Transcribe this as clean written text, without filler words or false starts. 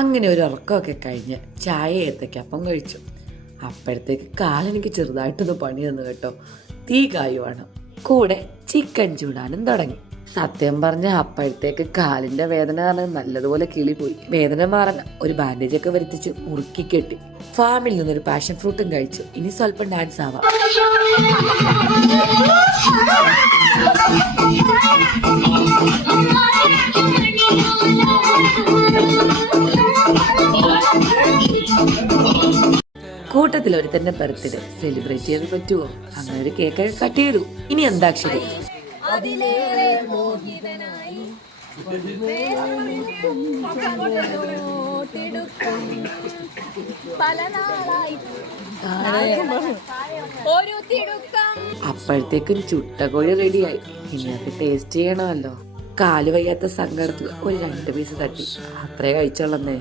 അങ്ങനെ ഒരു ഉറക്കമൊക്കെ കഴിഞ്ഞ് ചായ ഏത്തക്കപ്പം കഴിച്ചു. അപ്പോഴത്തേക്ക് കാലെനിക്ക് ചെറുതായിട്ടൊന്ന് പണി തന്നു കേട്ടോ. തീ കായുവാണ്, കൂടെ ചിക്കൻ ചൂടാനും തുടങ്ങി. സത്യം പറഞ്ഞ അപ്പോഴത്തേക്ക് കാലിന്റെ വേദന കാരണം നല്ലതുപോലെ കിളി പോയി. വേദന മാറാൻ ഒരു ബാൻഡേജ് ഒക്കെ വരുത്തിച്ച് മുറുക്കി കെട്ടി. ഫാമിൽ നിന്നൊരു പാഷൻ ഫ്രൂട്ടും കഴിച്ചു. ഇനി സ്വല്പം ഡാൻസ് ആവാം. കൂട്ടത്തിൽ ഒരു തന്നെ ബർത്ത്ഡേ സെലിബ്രേറ്റ് ചെയ്യാൻ പറ്റുമോ? അങ്ങനെ ഒരു കേക്ക് കട്ട് ചെയ്തു. ഇനി എന്താക്ഷരി അപ്പോഴത്തേക്കും ചുട്ടകോഴി റെഡിയായി. ഇനി അത് ടേസ്റ്റ് ചെയ്യണമല്ലോ. കാല് വയ്യാത്ത സങ്കടത്തിൽ ഒരു 2 പീസ് തട്ടി. അത്രേ കഴിച്ചോളന്നേ.